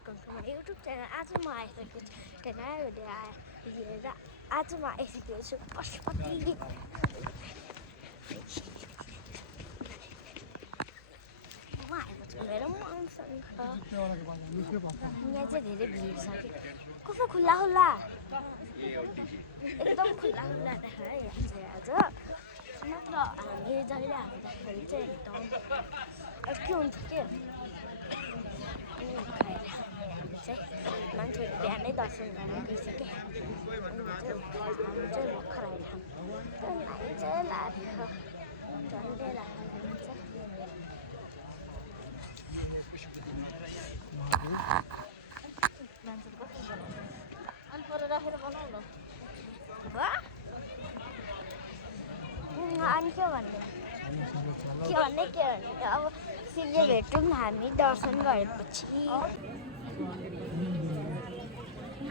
Welcome to my YouTube channel. आज म आइसकेको छु नयाँ भिडियो लिएर। आज म आइसकेको छु पशुपति। म आएको छु मेरो ममसँग। यहाँ चाहिँ धेरै भिड छ कि कस्तो खुल्ला खुल्ला एकदम खुल्ला खुल्ला देखायो यहाँ चाहिँ आज। नत्र हामी जहिले आउँदाखेरि चाहिँ एकदम के हुन्छ के मान्छेहरू बिहानै दर्शन गरेर गइसक्यो। हामी चाहिँ भर्खर आइरहेको त्यो लाइन चाहिँ लाग्यो झन्डै लाग्यो। अनि पर राखेर बनाउनु अनि के भन्ने अब शिवले भेटौँ हामी दर्शन गरेपछि।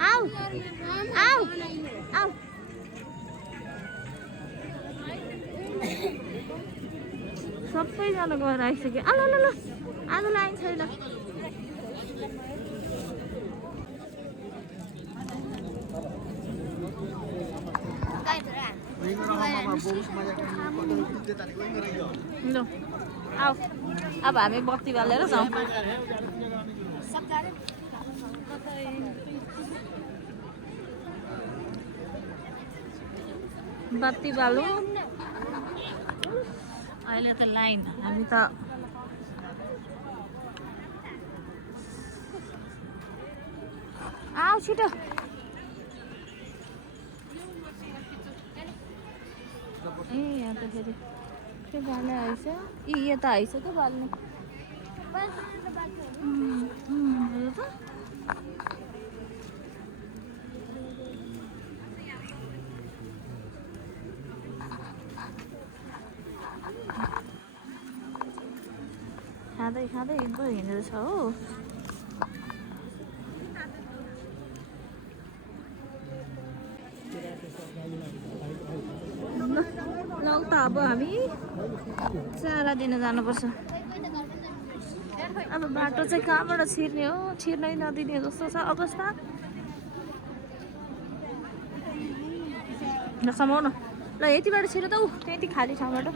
आऊ आऊ आऊ सबैजना गएर आइसक्यो। ल ल ल आज लाइन छैन। ल आऊ अब हामी बत्ती बालेर जाउँ। बत्ती बालौँ अहिले त लाइन हामी त आऊ छिटो। ए यहाँ त फेरि के बाल्ने आइस यो त आइस त बाल्ने त खाँदै खाँदै हिँड्दो हिँड्दैछ हो। ल त अब हामी चारा दिन जानुपर्छ। अब बाटो चाहिँ कहाँबाट छिर्ने हो छिर्नै नदिने जस्तो छ अवस्था। समाउन ल यतिबाट छिर्यो त त्यति खाली ठाउँबाट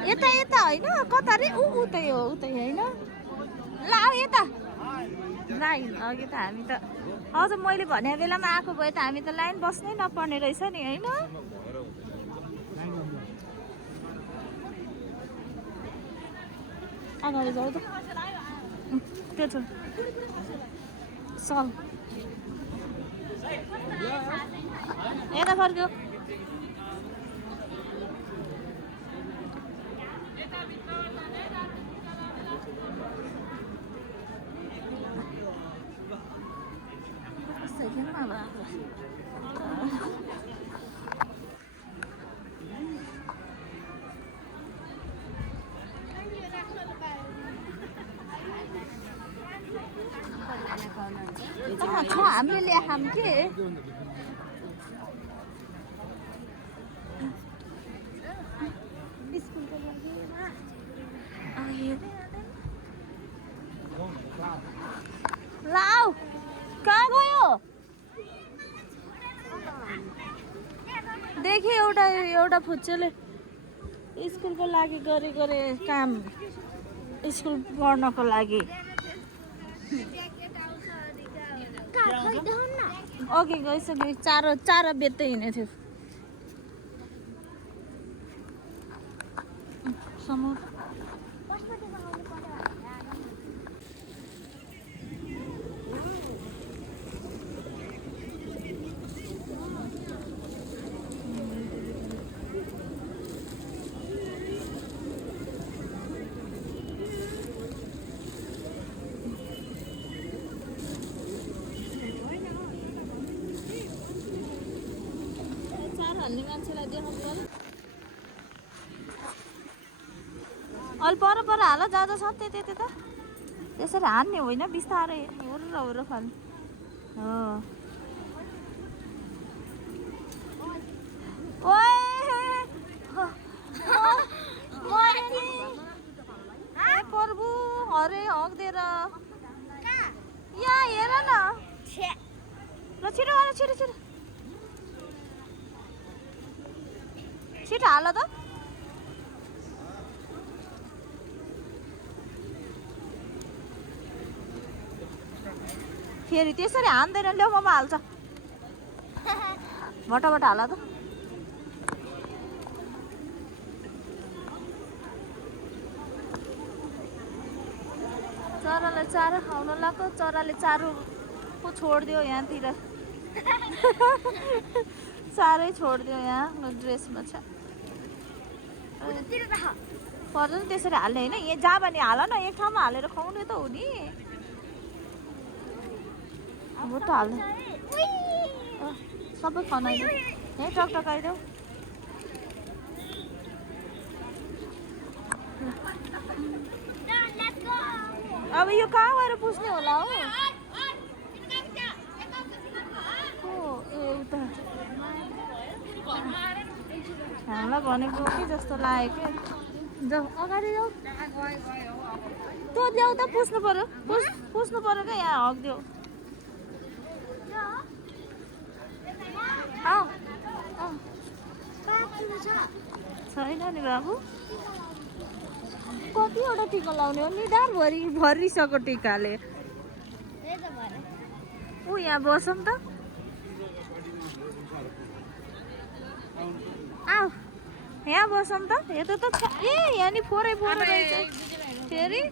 यता यता होइन कता रे उतै हो उतै होइन। ल यता लाइन अघि त हामी त अझ मैले भने बेलामा आएको भए त हामी त लाइन बस्नै नपर्ने रहेछ नि होइन। अगाडि जाऊ त त्यो छ सल यता फर्क्यो। हामीले ल्याएम के स्कुलको लागि लाउ कहाँ गयो देखि एउटा फुच्चेले स्कुलको लागि गरे काम स्कुल पढ्नको लागि अघि गइसक्यो। चारो बेच्दै हिँडेको थियो। हान्ने मान्छेलाई देखाउनु पर्यो। अलि पर हाल जाँदा छ त्यतै त त्यसरी हान्ने होइन बिस्तारै हुर्र फाल्ने हो। प्रभु हरे हग्देर यहाँ हेर न ल छिटो गर छिटो छिटो छिटो हाल त फेरि त्यसरी हान्दैन ल्याउ ममा हाल्छ भटाभट हाल त चरालाई चारो खाउन लाग्यो चराले चारो पो छोडिदियो यहाँतिर चारै छोडिदियो यहाँ ड्रेसमा छ पर्दैन त्यसरी हाल्ने होइन यहाँ जहाँ भने हाल न एक ठाउँमा हालेर खुवाउने त हो नि भुट्टा हाल्नु सबै खनाइदेऊ यहीँ टकटकाइदेऊ अब यो कहाँ गएर पुस्ने होला हो एउटा हामीलाई भनेको कि जस्तो लाग्यो कि जाऊ अगाडि जाऊ तँ देऊ त पुस्नु पर्यो पुस्नु पर्यो क्या यहाँ हगिदेऊ छैन नि बाबु कतिवटा टिका लाउने हो निधार भरिसक्यो टिकाले ऊ यहाँ बसौँ त आऊ यहाँ बसौँ त यता त ए यहाँ नि फोरै फोरै रहेछ फेरि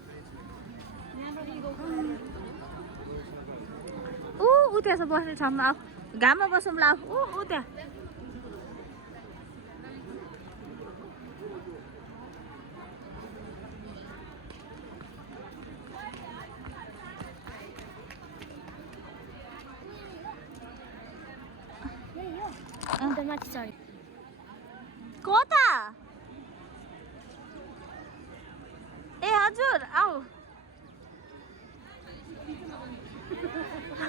ऊ त्यहाँ छ बस्ने ठाउँमा आऊ घाममा बसौँ ल ऊ त्यहाँ माथि चढ कता ए हजुर आऊ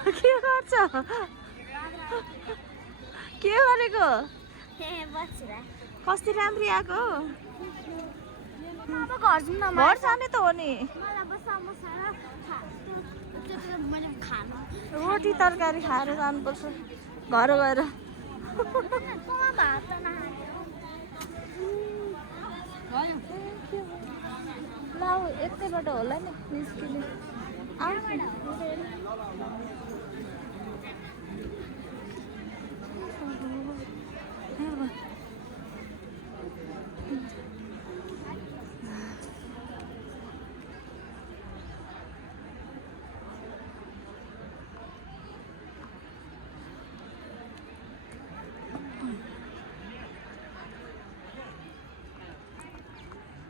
के गर्छ के गरेको कति राम्री आएको घर जाने त हो नि रोटी तरकारी खाएर जानुपर्छ घर गएर ल यतैबाट होला नि निस्किने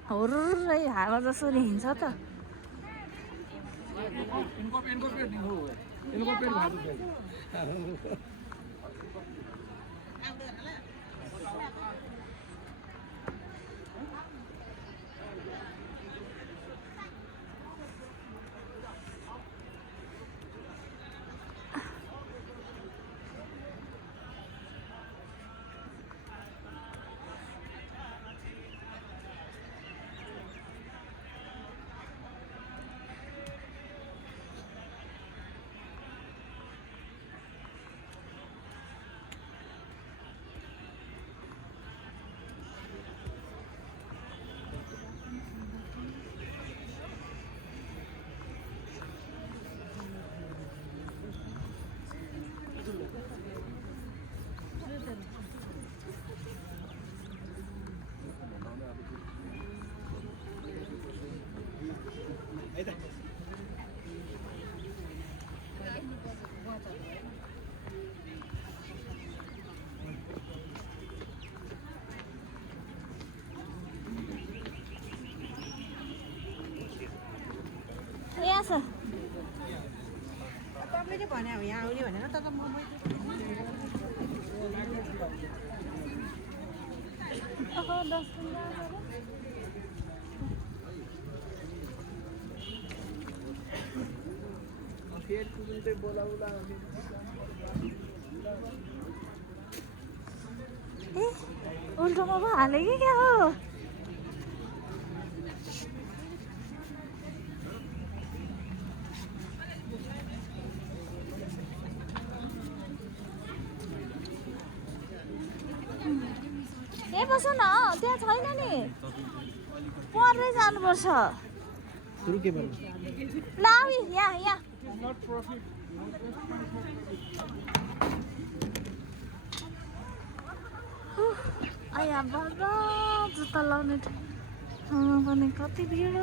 हुर्रै हावा जसरी हिँड्छ त यहाँ छ तपाईँले भने यहाँ आउने भनेर त म उल्टोमा पो हाले कि क्या हो यही बस न त्यहाँ छैन नि पर्दै जानुपर्छ ल यहाँ आया बाबा जुत्ता लाउने ठाउँमा पनि कति भिड